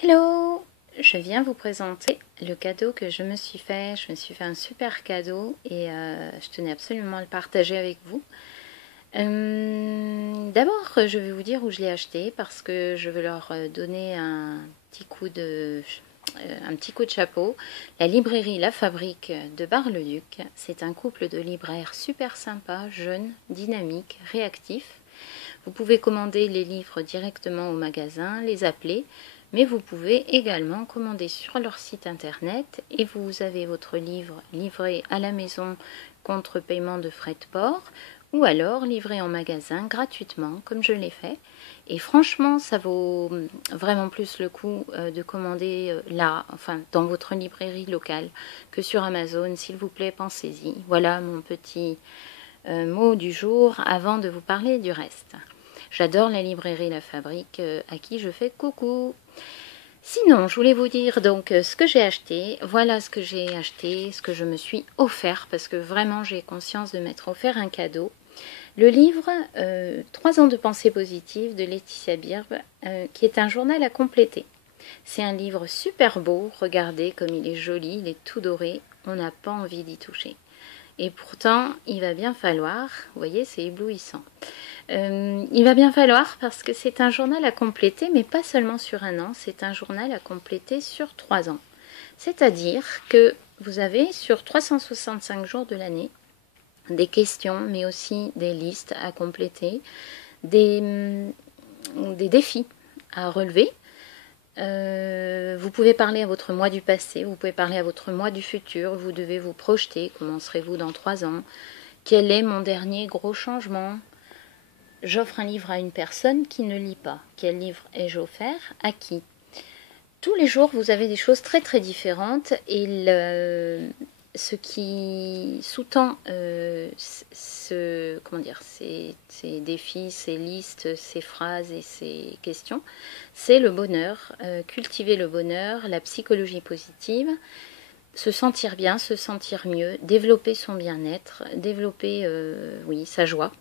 Hello! Je viens vous présenter le cadeau que je me suis fait. Je me suis fait un super cadeau et je tenais absolument à le partager avec vous. D'abord, je vais vous dire où je l'ai acheté parce que je veux leur donner petit coup un petit coup de chapeau. La librairie La Fabrique de Bar-le-Duc. C'est un couple de libraires super sympa, jeunes, dynamiques, réactifs. Vous pouvez commander les livres directement au magasin, les appeler, mais vous pouvez également commander sur leur site internet et vous avez votre livre livré à la maison contre paiement de frais de port ou alors livré en magasin gratuitement comme je l'ai fait. Et franchement, ça vaut vraiment plus le coup de commander là, enfin dans votre librairie locale que sur Amazon. S'il vous plaît, pensez-y. Voilà mon petit mot du jour avant de vous parler du reste. J'adore la librairie La Fabrique à qui je fais coucou. Sinon, je voulais vous dire donc ce que j'ai acheté. Voilà ce que j'ai acheté, ce que je me suis offert, parce que vraiment j'ai conscience de m'être offert un cadeau. Le livre 3 ans de pensée positive de Laetitia Birbe, qui est un journal à compléter. C'est un livre super beau, regardez comme il est joli, il est tout doré, on n'a pas envie d'y toucher. Et pourtant, il va bien falloir, vous voyez, c'est éblouissant. Il va bien falloir parce que c'est un journal à compléter, mais pas seulement sur un an, c'est un journal à compléter sur 3 ans. C'est-à-dire que vous avez sur 365 jours de l'année des questions, mais aussi des listes à compléter, des défis à relever. Vous pouvez parler à votre moi du passé, vous pouvez parler à votre moi du futur, vous devez vous projeter, comment serez-vous dans 3 ans, quel est mon dernier gros changement. J'offre un livre à une personne qui ne lit pas. Quel livre ai-je offert? À qui? Tous les jours, vous avez des choses très très différentes et ce qui sous-tend ces défis, ces listes, ces phrases et ces questions, c'est le bonheur, cultiver le bonheur, la psychologie positive, se sentir bien, se sentir mieux, développer son bien-être, développer oui, sa joie.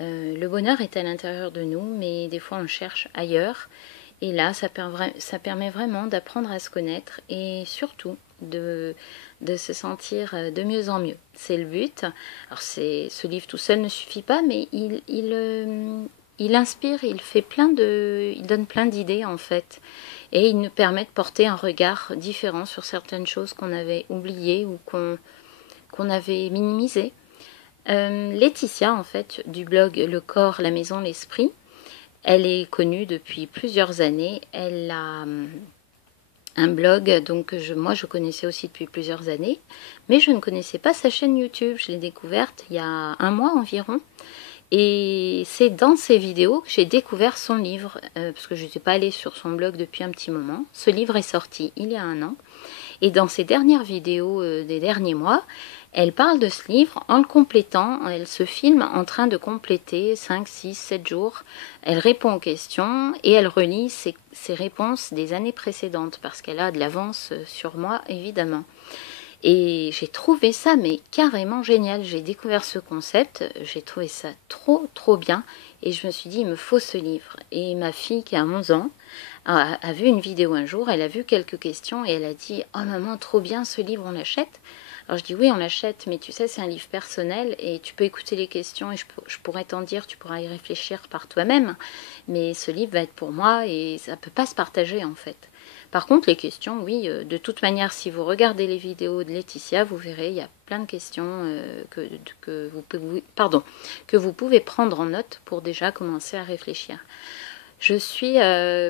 Le bonheur est à l'intérieur de nous, mais des fois on le cherche ailleurs. Et là, ça permet vraiment d'apprendre à se connaître et surtout de se sentir de mieux en mieux. C'est le but. Alors ce livre tout seul ne suffit pas, mais il inspire, il donne plein d'idées en fait. Et il nous permet de porter un regard différent sur certaines choses qu'on avait oubliées ou qu'on avait minimisées. Laetitia, en fait, du blog Le Corps, la Maison, l'Esprit, elle est connue depuis plusieurs années. Elle a un blog, donc moi je connaissais aussi depuis plusieurs années, mais je ne connaissais pas sa chaîne YouTube. Je l'ai découverte il y a un mois environ. Et c'est dans ces vidéos que j'ai découvert son livre, parce que je n'étais pas allée sur son blog depuis un petit moment. Ce livre est sorti il y a un an. Et dans ses dernières vidéos des derniers mois, elle parle de ce livre en le complétant. Elle se filme en train de compléter 5, 6, 7 jours. Elle répond aux questions et elle relit ses réponses des années précédentes parce qu'elle a de l'avance sur moi, évidemment. Et j'ai trouvé ça mais carrément génial. J'ai découvert ce concept, j'ai trouvé ça trop trop bien et je me suis dit il me faut ce livre. Et ma fille qui a 11 ans a vu une vidéo un jour, elle a vu quelques questions et elle a dit « Oh maman, trop bien ce livre, on l'achète ?» Alors je dis « Oui, on l'achète, mais tu sais, c'est un livre personnel et tu peux écouter les questions et je pourrais t'en dire, tu pourras y réfléchir par toi-même, mais ce livre va être pour moi et ça ne peut pas se partager en fait. » Par contre, les questions, oui, de toute manière, si vous regardez les vidéos de Laetitia, vous verrez, il y a plein de questions que vous pouvez prendre en note pour déjà commencer à réfléchir.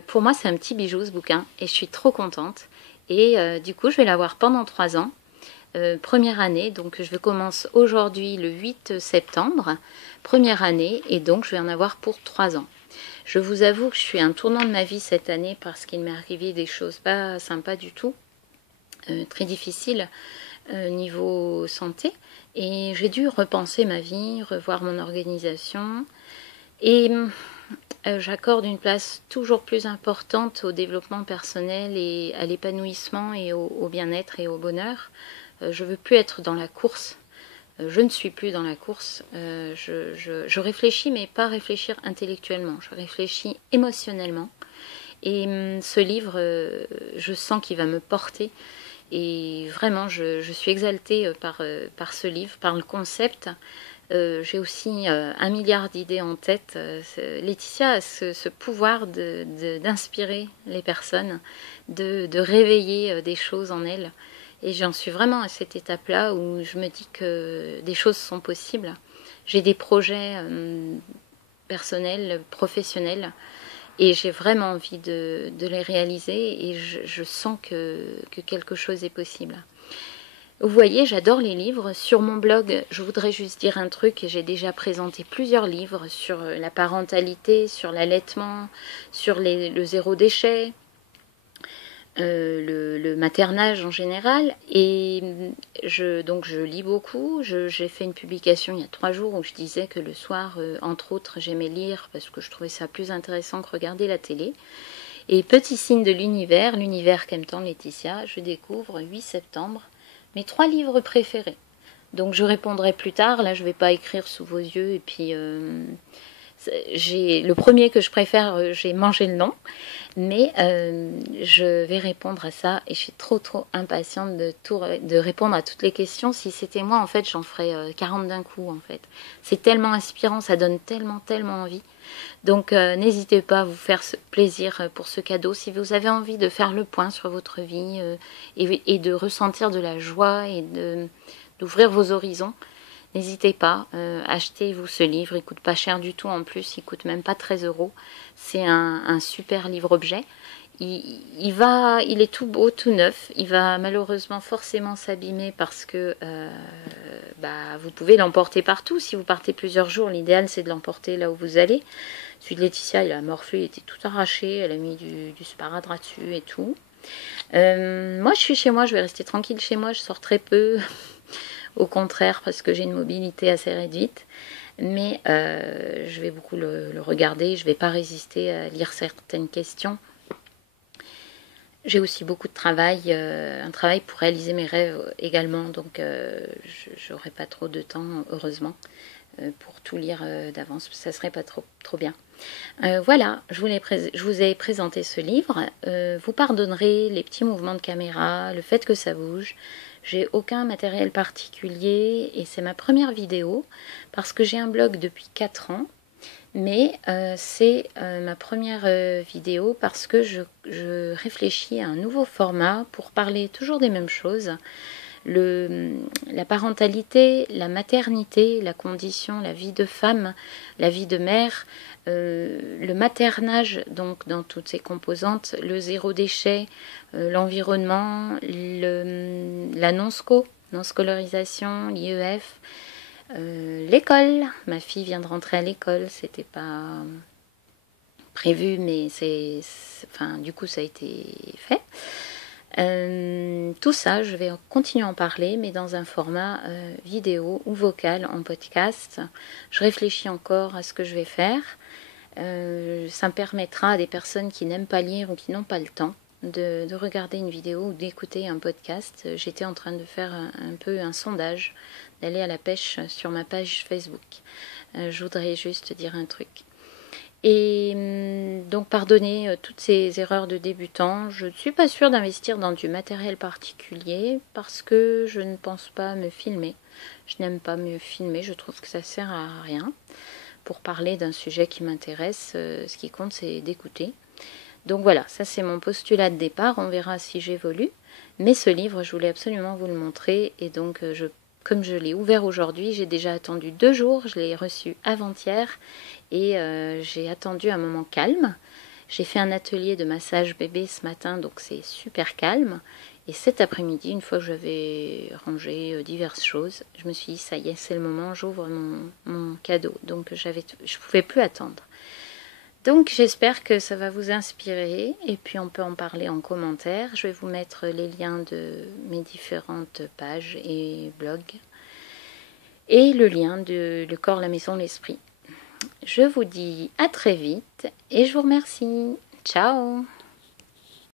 Pour moi, c'est un petit bijou ce bouquin et je suis trop contente. Et du coup, je vais l'avoir pendant 3 ans. Première année, donc je commence aujourd'hui le 8 septembre. Première année et donc je vais en avoir pour 3 ans. Je vous avoue que je suis à un tournant de ma vie cette année parce qu'il m'est arrivé des choses pas sympas du tout, très difficiles niveau santé. Et j'ai dû repenser ma vie, revoir mon organisation. Et j'accorde une place toujours plus importante au développement personnel et à l'épanouissement et au bien-être et au bonheur. Je ne veux plus être dans la course. Je ne suis plus dans la course. Je réfléchis, mais pas réfléchir intellectuellement. Je réfléchis émotionnellement. Et ce livre, je sens qu'il va me porter. Et vraiment, je suis exaltée par ce livre, par le concept. J'ai aussi 1 milliard d'idées en tête. Laetitia a ce pouvoir d'inspirer les personnes, de réveiller des choses en elles. Et j'en suis vraiment à cette étape-là où je me dis que des choses sont possibles. J'ai des projets personnels, professionnels, et j'ai vraiment envie de les réaliser, et je sens que quelque chose est possible. Vous voyez, j'adore les livres. Sur mon blog, je voudrais juste dire un truc, j'ai déjà présenté plusieurs livres sur la parentalité, sur l'allaitement, sur le zéro déchet, le maternage en général. Et donc je lis beaucoup. J'ai fait une publication il y a 3 jours où je disais que le soir, entre autres, j'aimais lire parce que je trouvais ça plus intéressant que regarder la télé. Et petit signe de l'univers qu'aime tant Laetitia, je découvre 8 septembre mes 3 livres préférés. Donc je répondrai plus tard, là je ne vais pas écrire sous vos yeux. Et puis le premier que je préfère, j'ai mangé le nom. Mais je vais répondre à ça et je suis trop impatiente de répondre à toutes les questions. Si c'était moi, en fait, j'en ferais 40 d'un coup, en fait. C'est tellement inspirant, ça donne tellement envie. Donc n'hésitez pas à vous faire ce plaisir pour ce cadeau. Si vous avez envie de faire le point sur votre vie et de ressentir de la joie et d'ouvrir vos horizons, n'hésitez pas, achetez-vous ce livre. Il coûte pas cher du tout en plus, il coûte même pas 13 euros. C'est un super livre-objet. Il est tout beau, tout neuf. Il va malheureusement forcément s'abîmer parce que vous pouvez l'emporter partout. Si vous partez plusieurs jours, l'idéal c'est de l'emporter là où vous allez. Celui de Laetitia, il a morflé, il était tout arraché. Elle a mis du sparadrap dessus et tout. Moi, je suis chez moi, je vais rester tranquille chez moi. Je sors très peu. Au contraire, parce que j'ai une mobilité assez réduite. Mais je vais beaucoup le regarder. Je ne vais pas résister à lire certaines questions. J'ai aussi beaucoup de travail, un travail pour réaliser mes rêves également. Donc, je n'aurai pas trop de temps, heureusement, pour tout lire d'avance. Ça ne serait pas trop bien. Voilà, je vous ai présenté ce livre. Vous pardonnerez les petits mouvements de caméra, le fait que ça bouge. J'ai aucun matériel particulier et c'est ma première vidéo parce que j'ai un blog depuis 4 ans. Mais c'est ma première vidéo parce que je réfléchis à un nouveau format pour parler toujours des mêmes choses. La parentalité, la maternité, la condition, la vie de femme, la vie de mère, le maternage, donc dans toutes ses composantes, le zéro déchet, l'environnement, la non-scolarisation, l'IEF, l'école. Ma fille vient de rentrer à l'école, c'était pas prévu, mais du coup ça a été fait. Tout ça, je vais continuer à en parler, mais dans un format vidéo ou vocal en podcast. Je réfléchis encore à ce que je vais faire. Ça me permettra à des personnes qui n'aiment pas lire ou qui n'ont pas le temps de regarder une vidéo ou d'écouter un podcast. J'étais en train de faire un peu un sondage, d'aller à la pêche sur ma page Facebook. Je voudrais juste dire un truc. Et donc pardonnez toutes ces erreurs de débutant. Je ne suis pas sûre d'investir dans du matériel particulier parce que je ne pense pas me filmer. Je n'aime pas me filmer, je trouve que ça sert à rien. Pour parler d'un sujet qui m'intéresse, ce qui compte c'est d'écouter. Donc voilà, ça c'est mon postulat de départ, on verra si j'évolue. Mais ce livre, je voulais absolument vous le montrer et donc comme je l'ai ouvert aujourd'hui, j'ai déjà attendu 2 jours, je l'ai reçu avant-hier et j'ai attendu un moment calme. J'ai fait un atelier de massage bébé ce matin, donc c'est super calme. Et cet après-midi, une fois que j'avais rangé diverses choses, je me suis dit, ça y est, c'est le moment, j'ouvre mon cadeau. Donc je ne pouvais plus attendre. Donc j'espère que ça va vous inspirer et puis on peut en parler en commentaire. Je vais vous mettre les liens de mes différentes pages et blogs et le lien de Le corps, la maison, l'esprit. Je vous dis à très vite et je vous remercie. Ciao!